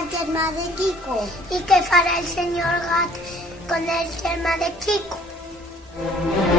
el germà de Quico? I què farà el senyor gat con el germà de Quico?